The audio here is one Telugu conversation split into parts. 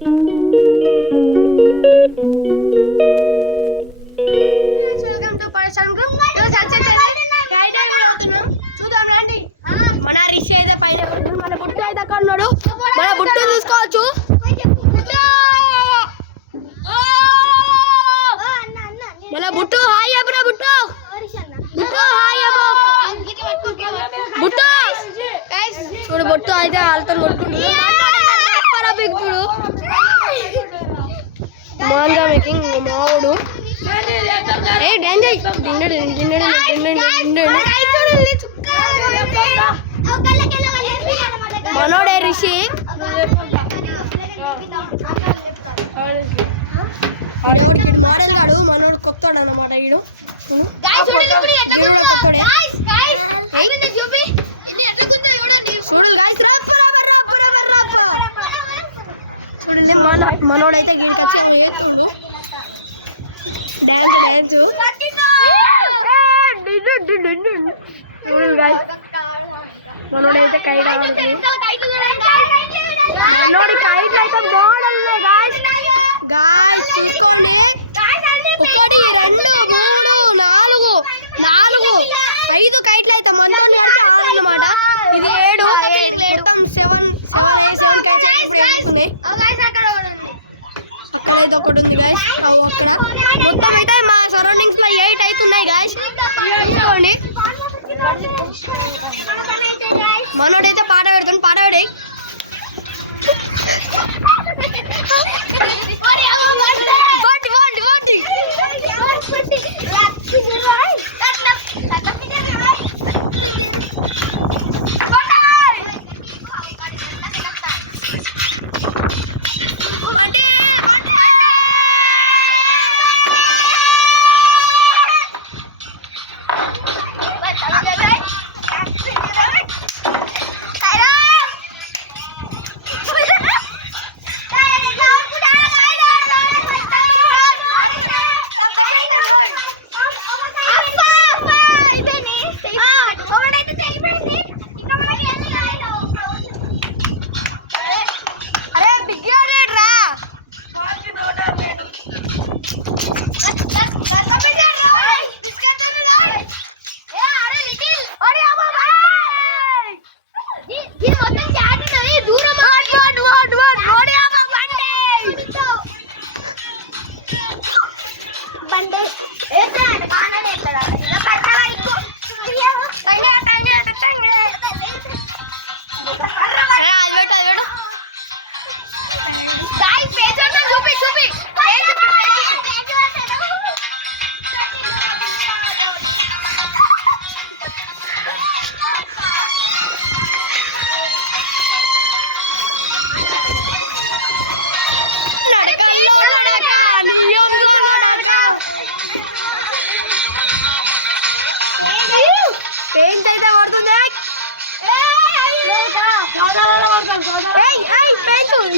మన రిషి అయితే పైన మన బుట్టు అయితే అక్కడ ఉన్నాడు. మన బుట్టు చూసుకోవచ్చు. మన బుట్టు హాయ్ అబ్బరా బుట్టు బుట్టు హాయ్ అబ్బో బుట్టు చూడు బొట్టు అయితే వాళ్ళతో కొట్టుకుంటున్నాడు. మాంగా మేకింగ్ మావుడు మనోడే రిషి మోడల్ కాడు మనోడు కొత్తాడు అనమాట. వీడు మనోడైతే డ్యాన్స్ మనోడైతే కైట్ ఆడుతుంది. మనోడి కైట్ అయితే మోడల్ గాయ్స్ చూసుకోండి. 1 2 3 4 5 కైట్లు అయితే మనోడి అన్నమాట. ఇది 7 మొత్తం 7 అక్కడైతే ఒకటి ఉంది గాయ్స్. అక్కడ మొత్తం అయితే మా సరౌండింగ్స్ లో 8 అవుతున్నాయి గాయ్స్. చూసుకోండి మనోడైతే పాట పెడుతుంది. పాట పెడే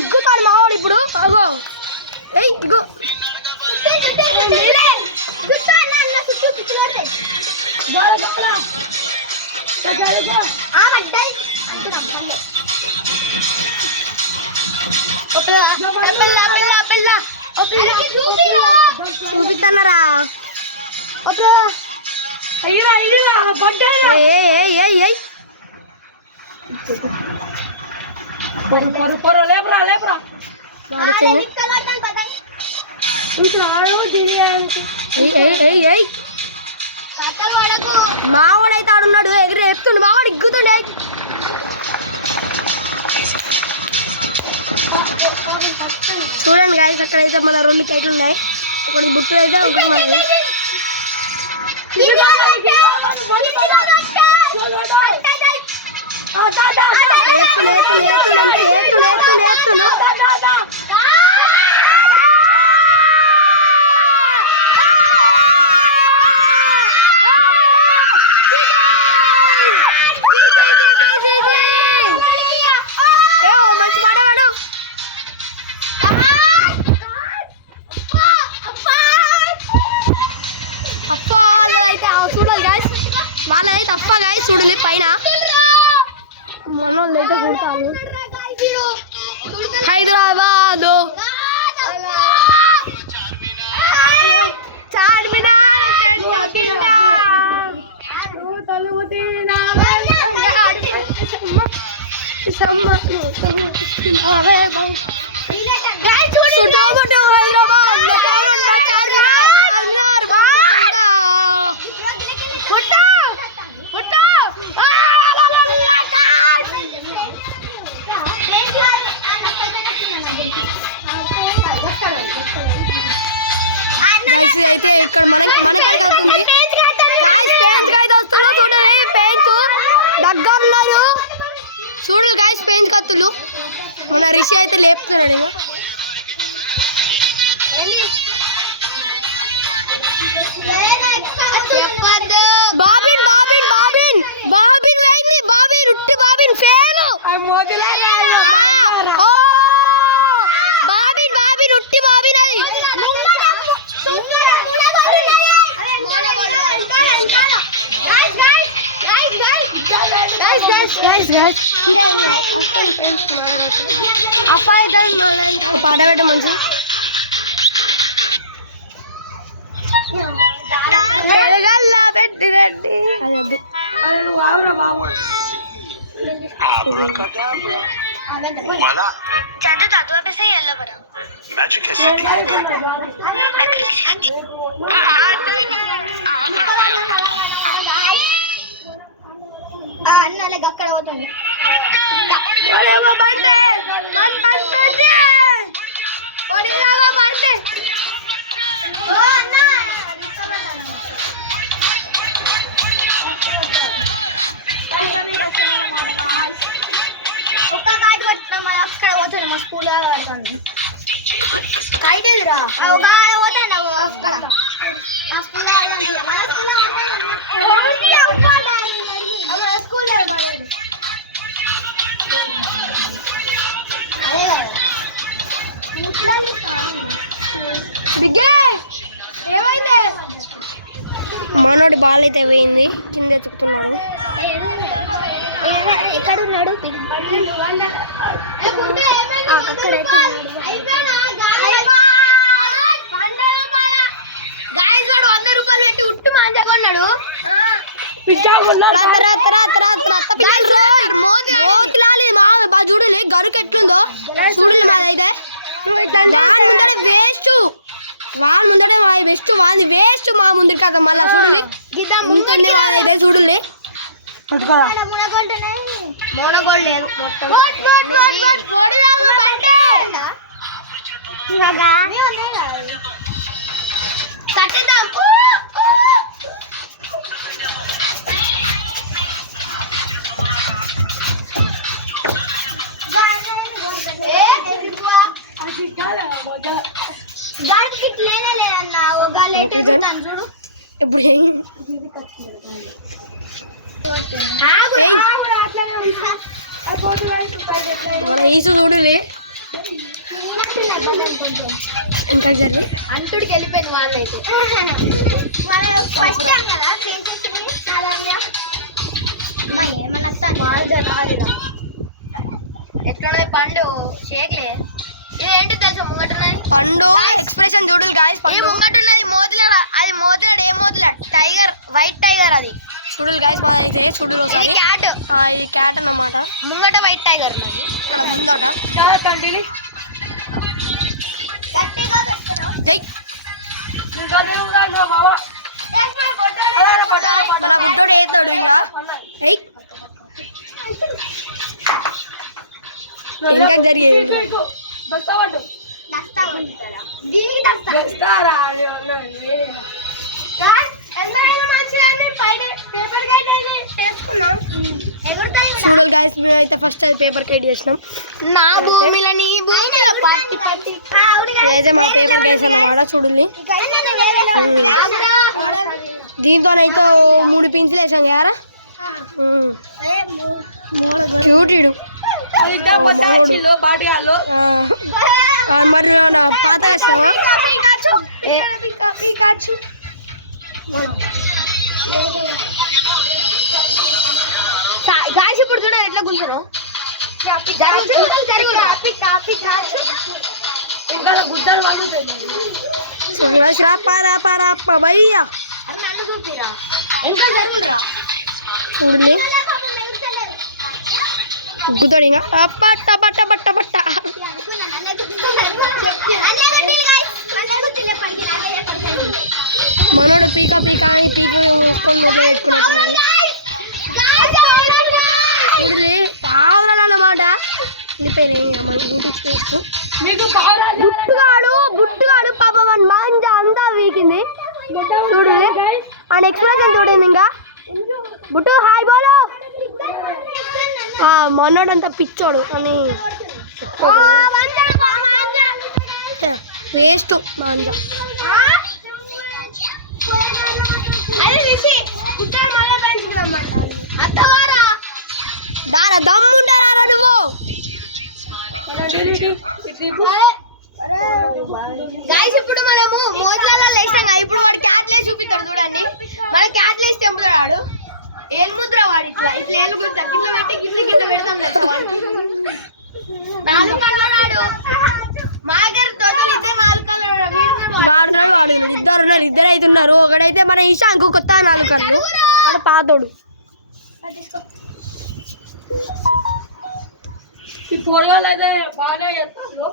ఇగ్గుతాడు మావాడు ఇప్పుడు. చూపిస్తున్నారా మావాడైతే ఆడున్నాడు. ఎగిరి చెప్తుండు మావాడు ఇగ్గుతుండే. చూడండి గాయస్ అక్కడైతే మన 2 కైట్లు ఉన్నాయి. ఒకటి బుట్టు అయితే చూడాలి గాయస్. వాళ్ళైతే తప్ప గాయస్ చూడాలి పైన మనోళ్ళు అయితే కొడతారు. హైదరాబాద్ చూడు గాయస్ పెయింట్ కత్తులు మన రిషి అయితే లేపుతున్నాడు bobbin bobbin bobbin bobbin line bobbin ఉట్టి బాబిన్ ఫెయిల్ బాబిన్ బాబిన్ ఉట్టి బాబిన్ అది పాట పెట్ట మంచి అన్నలకి అక్కడ పోతుంది అక్కడ పోతుంది మా స్కూల్ ఆడుతుంది కైటేదిరా పోతాను ఆ స్కూల్ మనోడి బాల్ అయితే పోయింది కింద ఎక్కడ ఉన్నాడు ₹100 పెట్టి ఉట్టు మాంజా కొన్నాడు చూడండి గరుకు ఎట్లుందో వేస్ట్ వాళ్ళు బెస్ట్ వాళ్ళు వేస్ట్ మా ముందు కదా మళ్ళీ ముందు చూడండి మోనగోల్డ్ లేదు మొత్తం గాడికి కిట్ లేనే లేదన్న ఒక లేట్ అయిపోతాను చూడు ఇప్పుడు చూడులే అంటుడికి వెళ్ళిపోయింది వాళ్ళైతే ఫస్ట్ టైం కదా ఎట్లా పండు షేక్లే ఇదేంటి తెలుసా ముంగటున్నది పండు ఎక్స్ప్రెషన్ చూడండి ఏ ముంగటున్నది మోతులేరా అది మోతులాడు ఏ మోతులాడు టైగర్ వైట్ టైగర్ అది చూడు గైస్ ఇది క్యాట్ ఇది క్యాట్ అన్నమాట ముంగట వైట్ టైగర్ ఉన్నది పేపర్ కైట్ చేసినాం నా భూమిలో నీ భూమి పట్టి పట్టి చూడండి దీంతోనైతే 3 పిన్సులు వేసాం యారా క్యూటీడు పాటగాళ్ళు మరి గాయస్ ఇప్పుడు చూడాలి ఎట్లా గుంజరు గుద్దలు వండుతుంది నన్ను చూపిరా ఇంకా జరుగుతురా చూడండి గుద్దుతాడు ఇంకా పట్ట పట్ట పట్ట పట్ట అన్నమాట బుట్టుగాడు పాప మన మాంజ అంతా వీకింది చూడు ఆయన ఎక్స్ప్రెషన్ చూడండి ఇంకా బుట్టు హాయ్ బోలో మొన్నోడంతా పిచ్చోడు అని వేస్ట్ మాంజ దారా దమ్ముంటారా నువ్వు గాయ్స్ ఇప్పుడు మనము మోజులలో లేసాం కదా ఇప్పుడు వాడు క్యాట్లేసి చూపిస్తాడు చూడండి మనం క్యాట్లేసి తెంపుతాడు ఏలుముద్ర వాడి ఇట్లా ఇట్లా ఏలుగుతాడు కింద పట్టి కింద పెడతాం నాలుగు కళ్ళవాడు మా దగ్గర తోటలు ఇద్దరు నాలుగు కళ్ళవాడు ఇద్దరు అయితే ఉన్నారు ఒకడైతే మన ఈశాంకు కొత్త నాలుగు కళ్ళు వాడు పాతోడు ఈ పొరగాలు అయితే బాగా చేస్తారు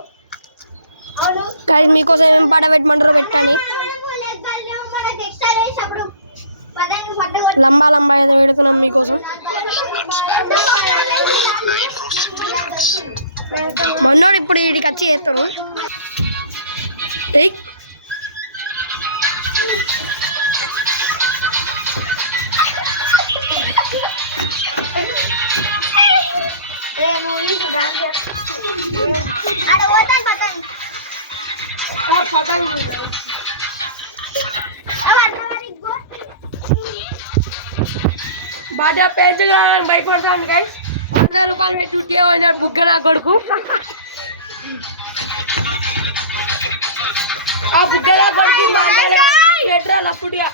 అవును కానీ మీకోసం ఏం పాట పెట్టమంటారు పెట్టండి లంబా లంబా ఏదో పెడుతున్నాం మీకోసం మొన్నోడు ఇప్పుడు వీడికి వచ్చి చేస్తాడు బాగా పెంచగలని భయపడతాను గైస్ 100 రూపాయలు పెట్టి ఉద్యోగం బుగ్గ నా కొడుకు ఆ బుగ్గ నా కొడుకు అప్పుడుగా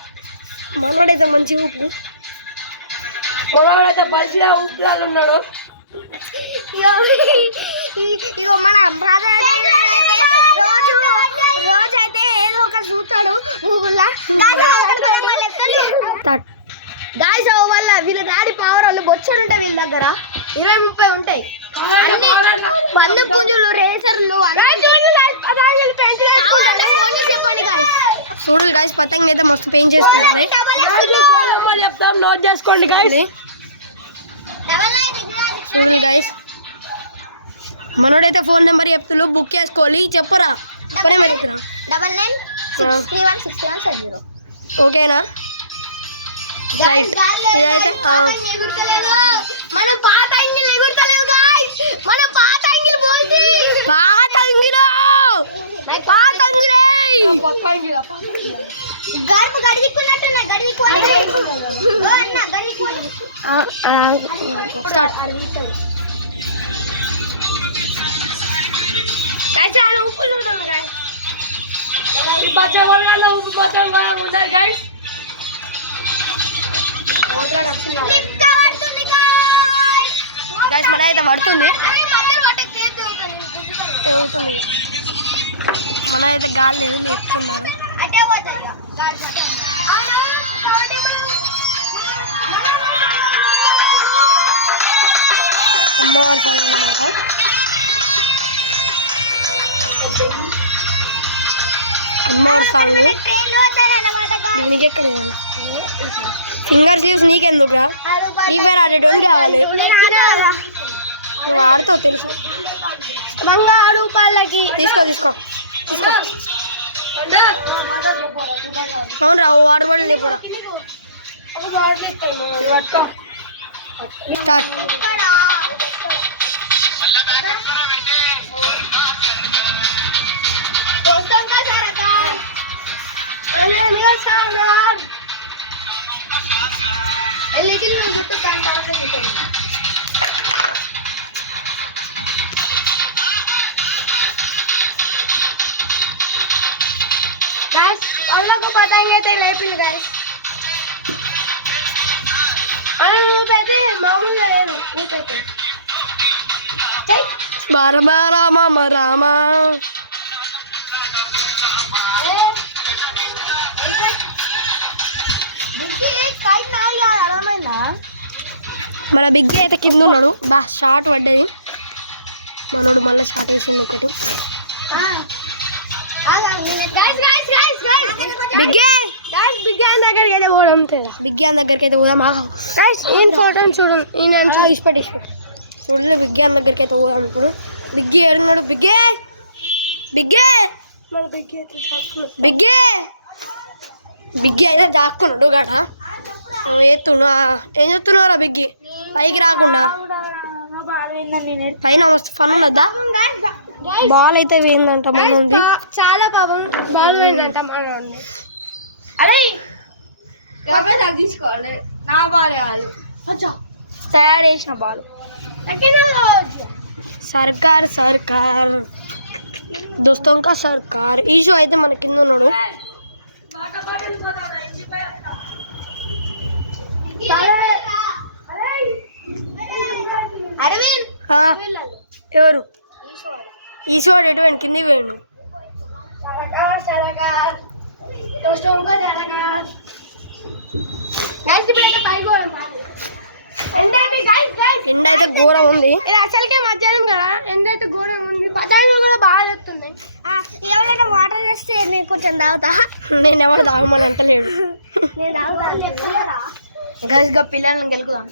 మొన్నడైతే మంచి ఉప్పు మనవాడైతే పరిశీల ఉప్పులాలు ఉన్నాడు రోజైతే ఏదో ఒక చూస్తాడు గాయస్ వల్ల వీళ్ళ డాడీ పవర్ వాళ్ళు బొచ్చలు ఉంటాయి వీళ్ళ దగ్గర 20-30 ఉంటాయి బంధు పూజలు రేసర్లు చూడండి గాయస్ పతంగి అయితే మస్తు పెయింట్ చెప్తాం నోట్ చేసుకోండి గాయస్ మనోడైతే ఫోన్ నెంబర్ చెప్తాడు బుక్ చేసుకోవాలి చెప్పరా 9963163160 ఓకేనా మన పాత అంగిల్ ఎగురుతలేవు గాయ్స్ మన పాత అంగిల్ బోల్తి పాత అంగిల్ పాత అంగిల్ గర్భ గడికున్నట్టు నా గడికు ఓ అన్న గడికు ఇప్పుడు అర్వితాడు గాయ్స్ ఆ ఉప్పు చూడండి గాయ్స్ ఈ బచ్చ వరగాల ఉప్పు మొత్తం ఉంటాయి గాయ్స్ గాయ్స్ మన అయితే పడుతుంది ఫింగర్ స్లీవ్స్ నీకెందుకు మంగా రూపాయలకి తీసుకో తీసుకో అవును రా వాడు కూడా गाइस अल्लाह को बताएंगे तो लेपिल गाइस पैसे मामूल ले लो वो पैसे बार बार रामा रामा మన బిగ్ అయితే కింద ఉన్నాడు. బా షార్ట్ పడ్డది ఉన్నాడు. మళ్ళీ షార్ట్ వేసింది ఒకటి. దగ్గరికి అయితే పోదాం. విజ్ఞాన్ దగ్గరికి అయితే పోదాం. నేను ఫోటో చూడండి. నేను ఇష్టపడి చూడలే. విజ్ఞాన్ దగ్గరికి అయితే పోదాం. ఇప్పుడు బిగ్గి ఏడున్నాడు. బిగ్గే బిగ్గే మన బిగ్గి అయితే చాకున్నాడు. బిగ్గి అయితే చాకున్నాడు గట. ఏతున్నా ఏం చెప్తున్నారా బిగ్గి? పైకి రాకుండా పైన మస్తు ఫన్ ఉన్నదా? బాల్ అయితే పోయిందంట. చాలా పాపం బాల్ పోయిందంట. మనోడిని అరే తీసుకోవాలి. నా బాల్ కాదు, తయారు చేసిన బాల్. సర్కార్ సర్కార్ దోస్తం కా సర్కార్. ఈషో అయితే మన కింద ఉన్నాడు. అరవింద్ ఎవరు? ఈశ్వర్ ఎటువంటి కింది పోయింది. ఎండైతే ఘోరం ఉంది. ఇది అసలుకే మధ్యాహ్నం కదా. ఎండైతే ఘోరం ఉంది. పటాకులు కూడా బాగా వస్తున్నాయి. ఎవరైనా వాటర్ వేస్తే నేను కొంచెం తాగుతా. నేను ఎవరు తాగమని అంటలేడు. గజ్గా పిల్లల్ని గెలుగుదాం.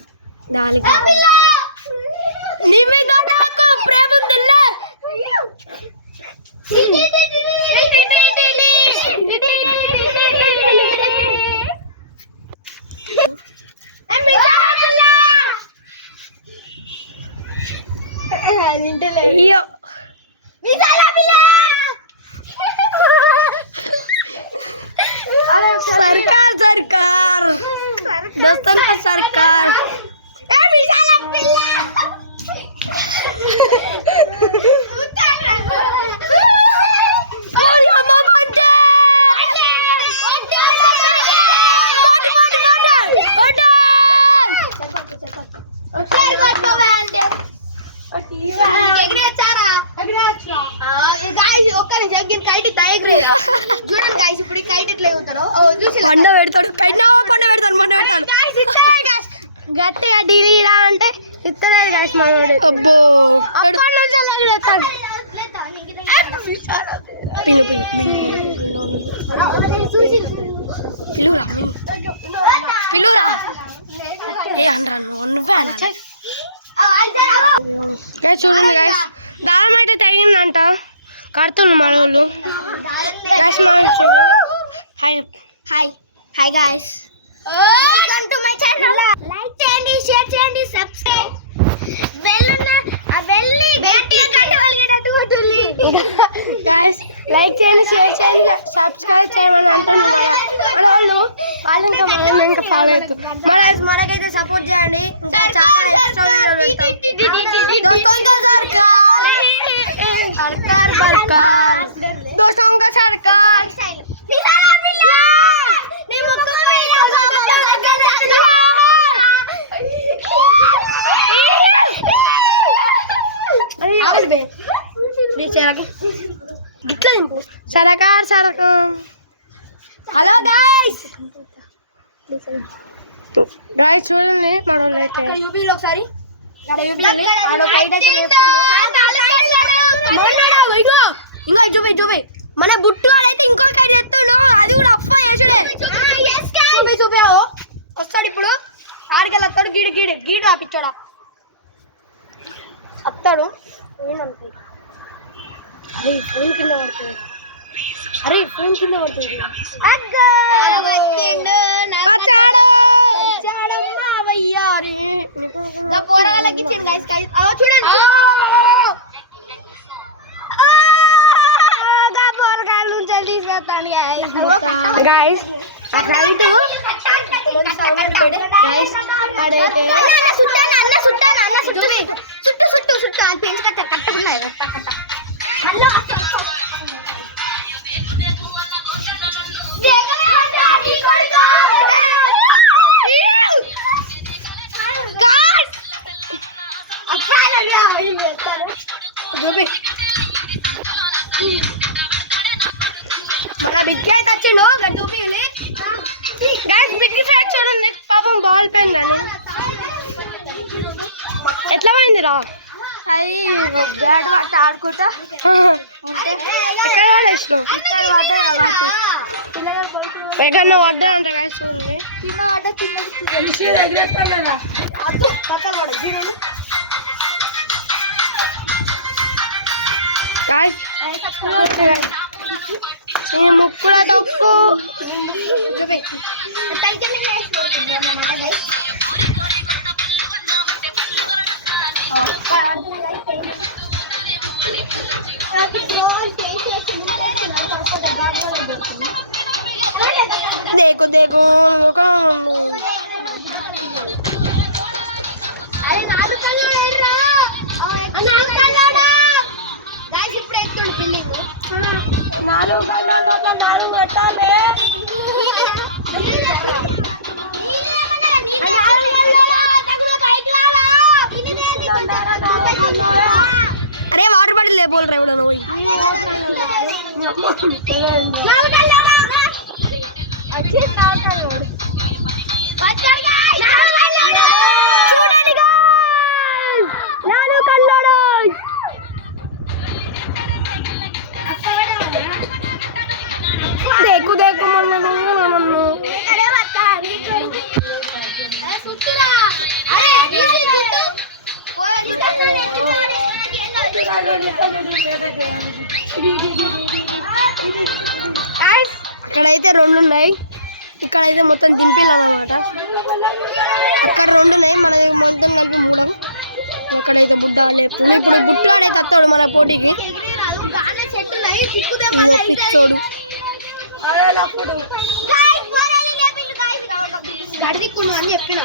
చూడండి గైస్, ఇప్పుడు కైట్ ఎట్లా ఎగుతారో పండ పెడతాడు. గట్టిగా డీలీరా అంటే ఇస్తలేదు గైస్ మనోడు. అప్పటి నుంచి చూడండి గైస్, దారం అయితే తెగిందంట. కడుతున్నారు మన వాళ్ళు. Hi guys, welcome to my channel. Like చేయండి, షేర్ చేయండి, సబ్స్క్రైబ్ బెల్ ఉన్న ఆ బెల్ ని గట్టిగా కట్టవలిగేటట్టు కొట్టుల్లి. గైస్ లైక్ చేయండి, షేర్ చేయండి, సబ్స్క్రైబ్ చేయమని అంటున్నారు వాళ్ళు. వాళ్ళు ఇంకా మనం ఇంకా ఫాలో అవుతాం. మనకైతే సపోర్ట్ చేయండి. सरकार बरकार दोस्तों का सरकार निशाना बिल्ला ने मुक्को मिला अरे आवल बे नीचे आगे गिट्ला इंपो सरकार सरकार हेलो गाइस गाइस చూడండి మనోళ్ళు అక్కడ యూబీ లో ఒకసారి అక్కడ యూబీ ఆడో కైట్ అయితే మన్నాడా వైగో ఇంకా చూపే మన బుట్టు అయితే ఇంకో కైట్ ఎత్తుడు. అది కూడా అఫ్మా చేసాడే. yes guys చూపావు వస్తాడు ఇప్పుడు. ఆడికెళ్ళి వస్తాడు. గీడు రాపిచ్చాడా వస్తాడు. అరే ఫోన్ కింద పడుతుంది. పోరాలకి ఇచ్చింది చూడండి. పోరగాళ్ళు తీసుకొస్తాను గాయస్. చుట్టూ అది పెంచుకొచ్చారు కట్టుకున్నాయి. బిగ్ అయితే వచ్చిండు. బిగ్ ఫ్యాక్ట్ చూడండి పాపం బాల్ పెన్ బ్యాట్ ఆడుకుంటా ఎక్కడన్నా పడ్డానంటే ఎగిరేస్తాను కథలు పడ నీ ముక్కుల తొక్కు ఇప్పుడు ఎక్కుండు బిల్డింగ్ 4 పెట్టాలి. అరే వాటర్ బాటిల్ లేపోలు రా ఎవడన్నా దేకు దేకు మన్ను ఇక్కడైతే 2 ఉన్నాయి. ఇక్కడైతే మొత్తం దింపేయాలన్నమాట. ఇక్కడ 2 ఉన్నాయి. మన మొత్తం ఇక్కడైతే మన పోటీకి చెట్లు ఉన్నాయి. తిక్కుదే మళ్ళీ గడి దిక్కుండు అని చెప్పిన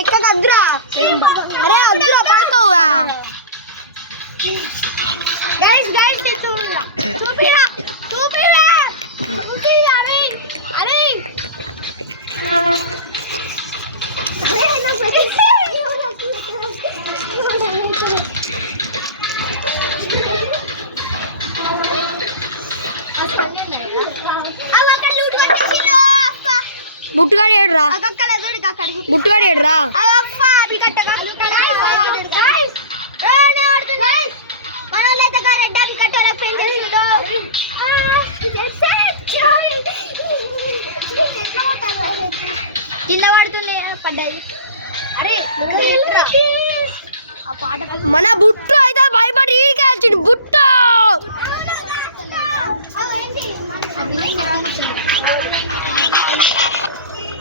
ఎక్కద్దురా. అరే వద్దురా పడతావు. గైస్ గైస్ చూపిరా చూపిరా చూపిరా చూపిరా. అరే అరే కింద పడుతుండే పడ్డాయి. అరే మన బుట్టు అయితే భయపడి ఈడికి బుట్టు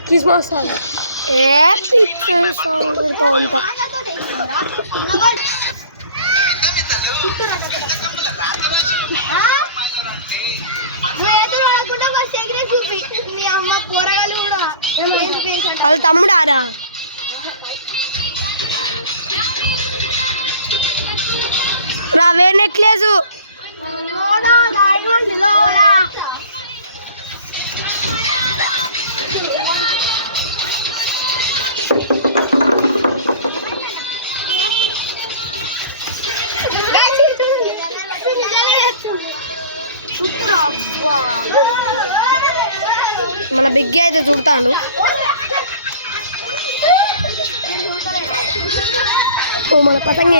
క్రిస్మస్ నువ్వు ఎదురు రాకుండా బస్ ఎగిరే చూపి. మీ అమ్మ కూరగాయలు కూడా వాళ్ళు తమ్ముడారా. నావే నెక్లెస్ బిగ్గి అయితే చూస్తాను. మన పతంగి